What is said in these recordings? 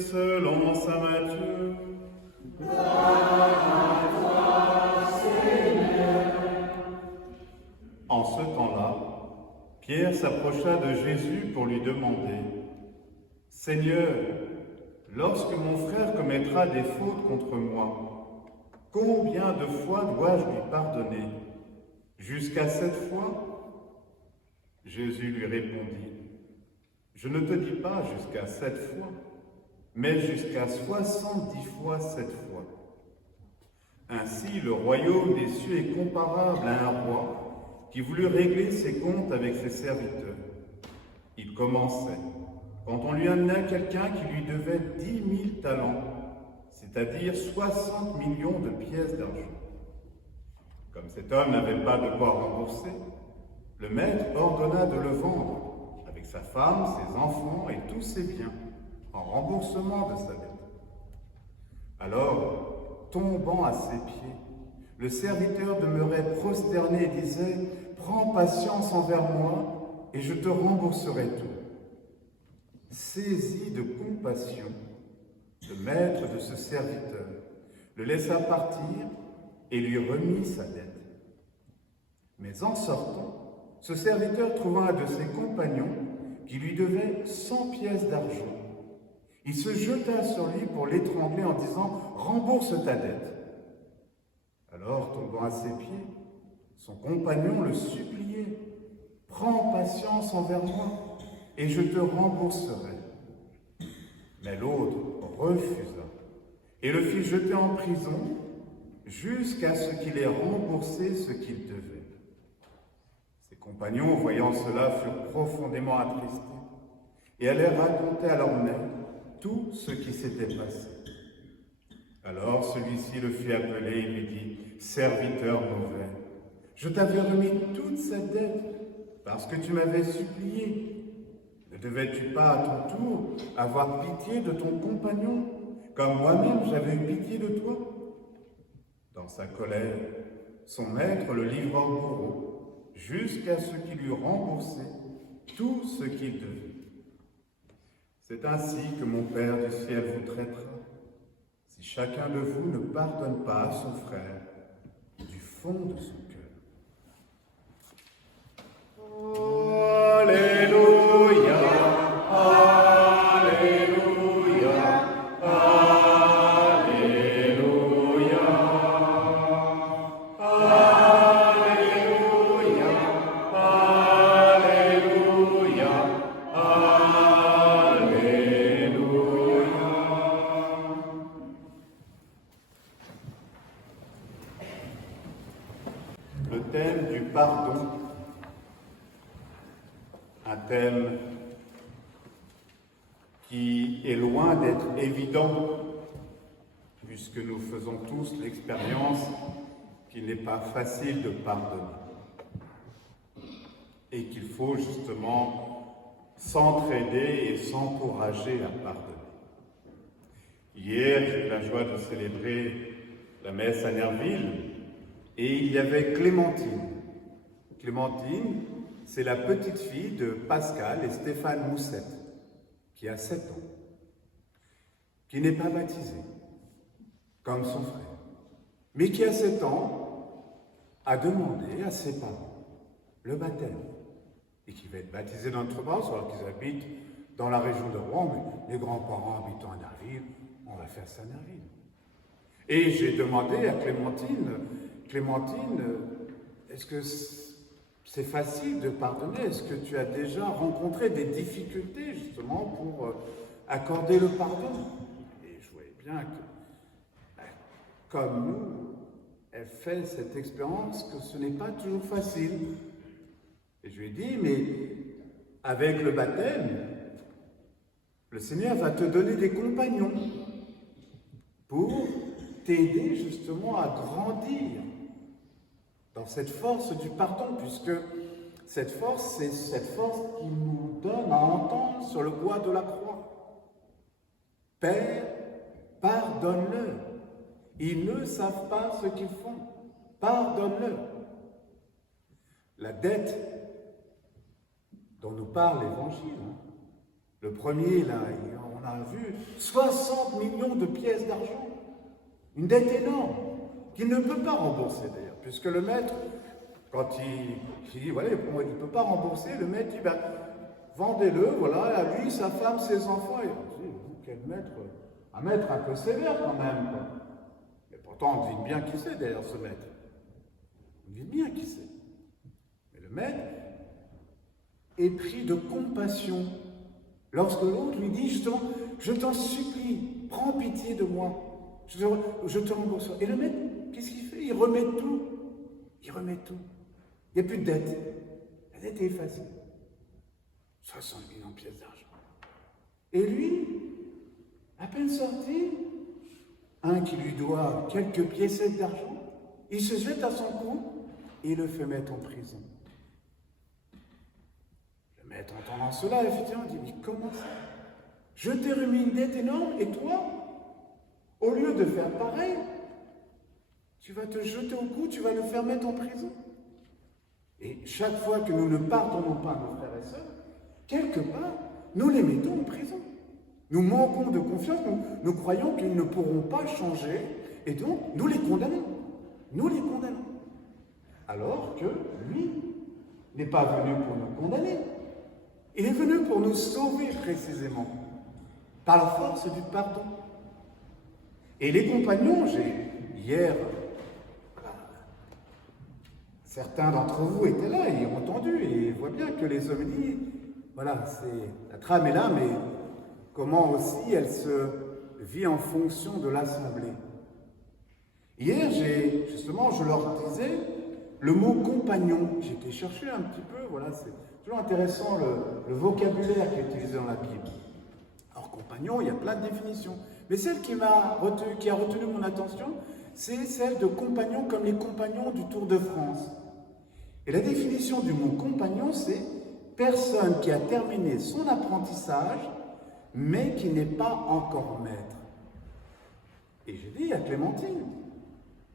selon saint Matthieu. En ce temps-là, Pierre s'approcha de Jésus pour lui demander: Seigneur, lorsque mon frère commettra des fautes contre moi, combien de fois dois-je lui pardonner? Jusqu'à 7 fois? Jésus lui répondit: Je ne te dis pas jusqu'à 7 fois, mais jusqu'à 70 fois 7 fois. Ainsi, le royaume des cieux est comparable à un roi qui voulut régler ses comptes avec ses serviteurs. Il commençait, quand on lui amena quelqu'un qui lui devait 10 000 talents, c'est-à-dire 60 millions de pièces d'argent. Comme cet homme n'avait pas de quoi rembourser, le maître ordonna de le vendre, avec sa femme, ses enfants et tous ses biens, en remboursement de sa dette. Alors, tombant à ses pieds, le serviteur demeurait prosterné et disait: Prends patience envers moi, et je te rembourserai tout. Saisi de compassion, le maître de ce serviteur le laissa partir et lui remit sa dette. Mais en sortant, ce serviteur trouva un de ses compagnons qui lui devait 100 pièces d'argent. Il se jeta sur lui pour l'étrangler en disant: Rembourse ta dette. Alors, tombant à ses pieds, son compagnon le suppliait: Prends patience envers moi, et je te rembourserai. Mais l'autre refusa, et le fit jeter en prison, jusqu'à ce qu'il ait remboursé ce qu'il devait. Ses compagnons, voyant cela, furent profondément attristés, et allèrent raconter à leur maître tout ce qui s'était passé. Alors celui-ci le fit appeler et lui dit: Serviteur mauvais, je t'avais remis toute cette dette parce que tu m'avais supplié. Ne devais-tu pas à ton tour avoir pitié de ton compagnon, comme moi-même j'avais eu pitié de toi? Dans sa colère, son maître le livra au bourreau, jusqu'à ce qu'il eût remboursé tout ce qu'il devait. C'est ainsi que mon Père du ciel vous traitera, si chacun de vous ne pardonne pas à son frère du fond de son cœur. Alléluia, Alléluia, Alléluia, Alléluia, Alléluia, Alléluia. Le thème du pardon, un thème qui est loin d'être évident, puisque nous faisons tous l'expérience qu'il n'est pas facile de pardonner et qu'il faut justement s'entraider et s'encourager à pardonner. Hier, j'ai eu la joie de célébrer la messe à Nerville et il y avait Clémentine. Clémentine, c'est la petite fille de Pascal et Stéphane Moussette, qui a 7 ans, qui n'est pas baptisée, comme son frère, mais qui à 7 ans a demandé à ses parents le baptême, et qui va être baptisé dans notre France, alors qu'ils habitent dans la région de Rouen, mais les grands-parents habitant à Nerville, on va faire ça à Nerville. Et j'ai demandé à Clémentine, est-ce que c'est facile de pardonner? Est-ce que tu as déjà rencontré des difficultés justement pour accorder le pardon? Et je voyais bien que, comme nous, elle fait cette expérience que ce n'est pas toujours facile. Et je lui ai dit, mais avec le baptême, le Seigneur va te donner des compagnons pour t'aider justement à grandir dans cette force du pardon, puisque cette force, c'est cette force qui nous donne à entendre sur le bois de la croix. Père, pardonne-leur. Ils ne savent pas ce qu'ils font. Pardonne-leur. La dette dont nous parle l'Évangile, le premier, là, on a vu 60 millions de pièces d'argent. Une dette énorme, qu'il ne peut pas rembourser d'ailleurs, puisque le maître, quand il dit, voilà, il ne peut pas rembourser, le maître dit, ben, vendez-le, voilà, à lui, sa femme, ses enfants. Et on dit, quel maître, un maître un peu sévère quand même, quoi. Mais pourtant, on devine bien qui c'est d'ailleurs, ce maître. On devine bien qui c'est. Mais le maître est pris de compassion lorsque l'autre lui dit justement, je t'en supplie, prends pitié de moi, je te rembourse. Et le maître, qu'est-ce qu'il fait? Il remet tout. Il remet tout. Il n'y a plus de dette. La dette est effacée. 60 millions de pièces d'argent. Et lui, à peine sorti, un qui lui doit quelques piécettes d'argent, il se jette à son cou et le fait mettre en prison. Le maître, entendant cela, effectivement, dit, mais comment ça? Je t'ai remis une dette énorme et toi, au lieu de faire pareil, tu vas te jeter au cou, tu vas le faire mettre en prison. Et chaque fois que nous ne pardonnons pas nos frères et sœurs, quelque part, nous les mettons en prison. Nous manquons de confiance, nous croyons qu'ils ne pourront pas changer, et donc nous les condamnons. Nous les condamnons. Alors que lui n'est pas venu pour nous condamner. Il est venu pour nous sauver précisément, par la force du pardon. Et les compagnons, hier, certains d'entre vous étaient là et ont entendu et voient bien que les homélies, voilà, la trame est là, mais comment aussi elle se vit en fonction de l'assemblée. Hier, je leur disais le mot compagnon. J'ai été chercher un petit peu, voilà, c'est toujours intéressant le vocabulaire qui est utilisé dans la Bible. Alors, compagnon, il y a plein de définitions. Mais celle qui a retenu mon attention, c'est celle de compagnon comme les compagnons du Tour de France. Et la définition du mot compagnon, c'est personne qui a terminé son apprentissage, mais qui n'est pas encore maître. Et j'ai dit à Clémentine,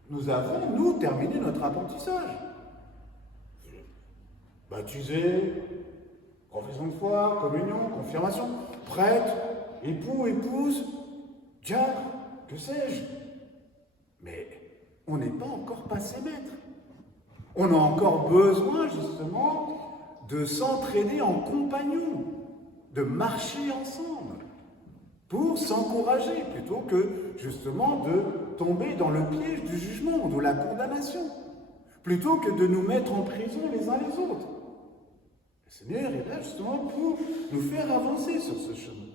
nous avons, nous, terminé notre apprentissage. Baptisé, profession de foi, communion, confirmation, prêtre, époux, épouse, diacre, que sais-je. Mais on n'est pas encore passé maître. On a encore besoin, justement, de s'entraider en compagnons, de marcher ensemble, pour s'encourager, plutôt que, justement, de tomber dans le piège du jugement, de la condamnation, plutôt que de nous mettre en prison les uns les autres. Le Seigneur est là, justement, pour nous faire avancer sur ce chemin.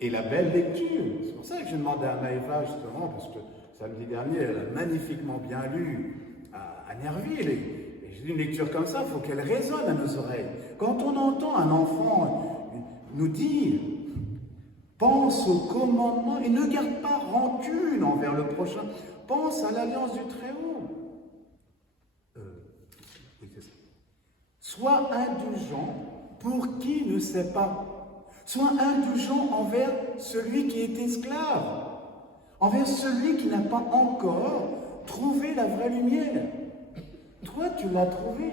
Et la belle lecture, c'est pour ça que j'ai demandé à Maëva, justement, parce que samedi dernier, elle a magnifiquement bien lu à Nerville, et j'ai dit une lecture comme ça, il faut qu'elle résonne à nos oreilles. Quand on entend un enfant nous dire « Pense au commandement et ne garde pas rancune envers le prochain, pense à l'alliance du Très-Haut. » Sois indulgent pour qui ne sait pas. Sois indulgent envers celui qui est esclave, envers celui qui n'a pas encore trouvé la vraie lumière. Toi, tu l'as trouvé.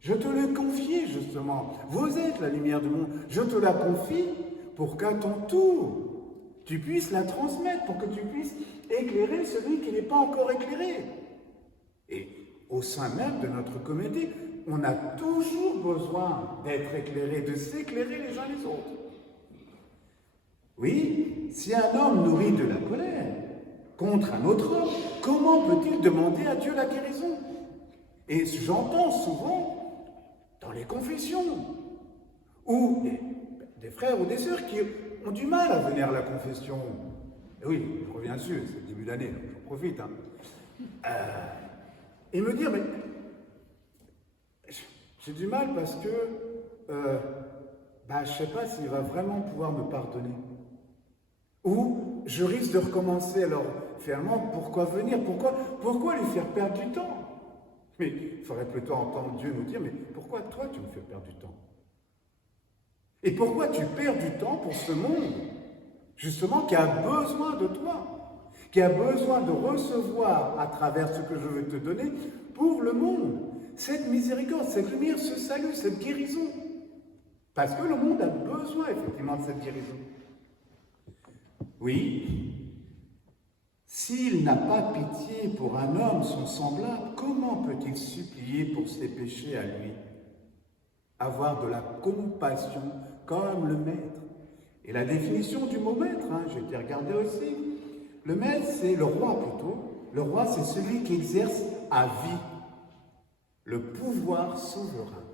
Je te l'ai confié, justement. Vous êtes la lumière du monde. Je te la confie pour qu'à ton tour, tu puisses la transmettre, pour que tu puisses éclairer celui qui n'est pas encore éclairé. Et au sein même de notre communauté, on a toujours besoin d'être éclairé, de s'éclairer les uns les autres. Oui, si un homme nourrit de la colère contre un autre homme, comment peut-il demander à Dieu la guérison? Et j'entends souvent dans les confessions, ou des frères ou des sœurs qui ont du mal à venir à la confession. Et oui, je reviens dessus, c'est le début d'année, donc j'en profite. Et me dire, mais j'ai du mal parce que je ne sais pas s'il va vraiment pouvoir me pardonner. Ou je risque de recommencer, alors finalement, pourquoi venir? Pourquoi lui faire perdre du temps? Mais il faudrait plutôt entendre Dieu nous dire, mais pourquoi toi tu me fais perdre du temps? Et pourquoi tu perds du temps pour ce monde, justement, qui a besoin de toi, qui a besoin de recevoir à travers ce que je veux te donner pour le monde, cette miséricorde, cette lumière, ce salut, cette guérison. Parce que le monde a besoin effectivement de cette guérison. Oui, s'il n'a pas pitié pour un homme, son semblable, comment peut-il supplier pour ses péchés à lui? Avoir de la compassion comme le maître. Et la définition du mot maître, j'ai été regarder aussi. Le maître, c'est le roi plutôt. Le roi, c'est celui qui exerce à vie le pouvoir souverain.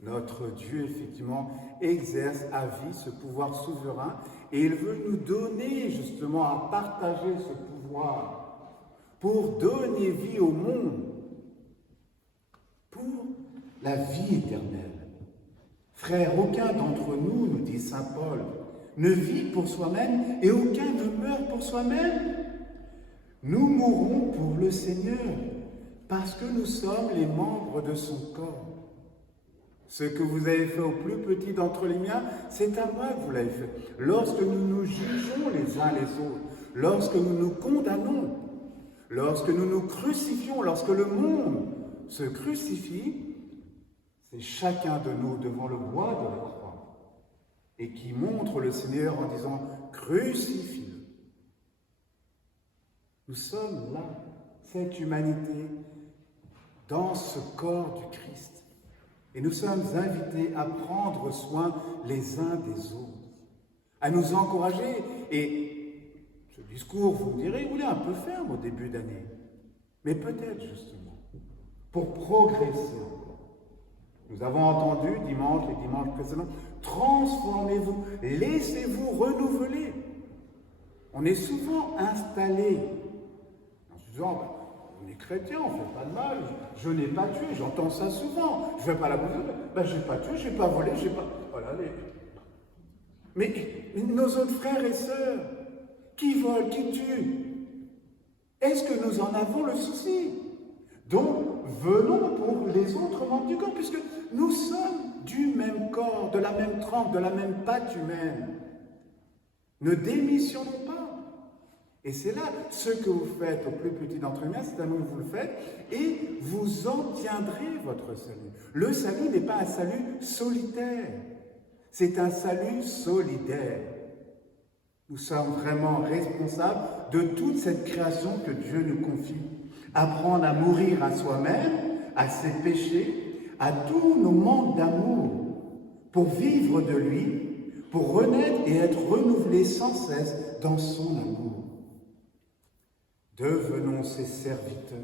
Notre Dieu, effectivement, exerce à vie ce pouvoir souverain et il veut nous donner justement à partager ce pouvoir pour donner vie au monde, pour la vie éternelle. Frères, aucun d'entre nous, nous dit saint Paul, ne vit pour soi-même et aucun ne meurt pour soi-même. Nous mourrons pour le Seigneur parce que nous sommes les membres de son corps. Ce que vous avez fait au plus petit d'entre les miens, c'est à moi que vous l'avez fait. Lorsque nous nous jugeons les uns les autres, lorsque nous nous condamnons, lorsque nous nous crucifions, lorsque le monde se crucifie, c'est chacun de nous devant le bois de la croix et qui montre le Seigneur en disant « Crucifie-le ». Nous sommes là, cette humanité, dans ce corps du Christ. Et nous sommes invités à prendre soin les uns des autres, à nous encourager. Et ce discours, vous me direz, il est un peu ferme au début d'année. Mais peut-être justement, pour progresser. Nous avons entendu dimanche, les dimanches précédents, transformez-vous, laissez-vous renouveler. On est souvent installé en se disant, on est chrétien, on ne fait pas de mal, je n'ai pas tué, j'entends ça souvent, je ne vais pas la bouffer, je n'ai pas tué, je n'ai pas volé, je n'ai pas... Voilà, mais nos autres frères et sœurs, qui volent, qui tuent, est-ce que nous en avons le souci? Donc, venons pour les autres membres du corps, puisque nous sommes du même corps, de la même trempe, de la même patte humaine. Ne démissionnons pas. Et c'est là, ce que vous faites au plus petit d'entre nous, c'est à nous que vous le faites, et vous obtiendrez votre salut. Le salut n'est pas un salut solitaire, c'est un salut solidaire. Nous sommes vraiment responsables de toute cette création que Dieu nous confie. Apprendre à mourir à soi-même, à ses péchés, à tous nos manques d'amour, pour vivre de lui, pour renaître et être renouvelés sans cesse dans son amour. Devenons ces serviteurs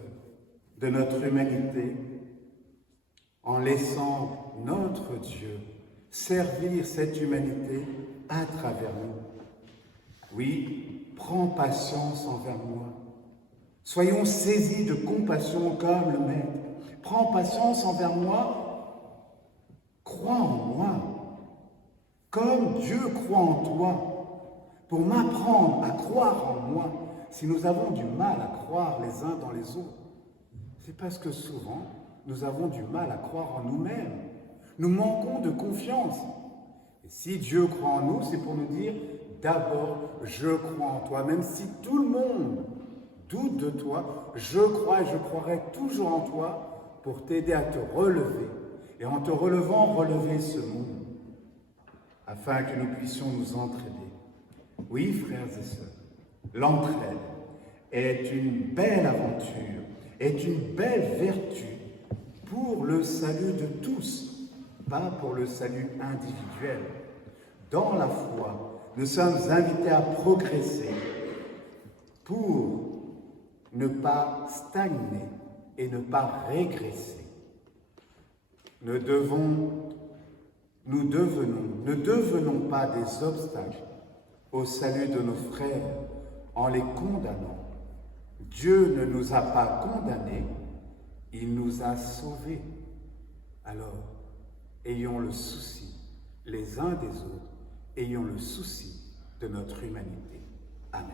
de notre humanité en laissant notre Dieu servir cette humanité à travers nous. Oui, prends patience envers moi. Soyons saisis de compassion comme le Maître. Prends patience envers moi. Crois en moi, comme Dieu croit en toi, pour m'apprendre à croire en moi. Si nous avons du mal à croire les uns dans les autres, c'est parce que souvent, nous avons du mal à croire en nous-mêmes. Nous manquons de confiance. Et si Dieu croit en nous, c'est pour nous dire, d'abord, je crois en toi. Même si tout le monde doute de toi, je crois et je croirai toujours en toi pour t'aider à te relever. Et en te relevant, relever ce monde, afin que nous puissions nous entraider. Oui, frères et sœurs, l'entraide est une belle aventure, est une belle vertu pour le salut de tous, pas pour le salut individuel. Dans la foi, nous sommes invités à progresser pour ne pas stagner et ne pas régresser. Ne devenons pas des obstacles au salut de nos frères en les condamnant. Dieu ne nous a pas condamnés, il nous a sauvés. Alors, ayons le souci, les uns des autres, ayons le souci de notre humanité. Amen.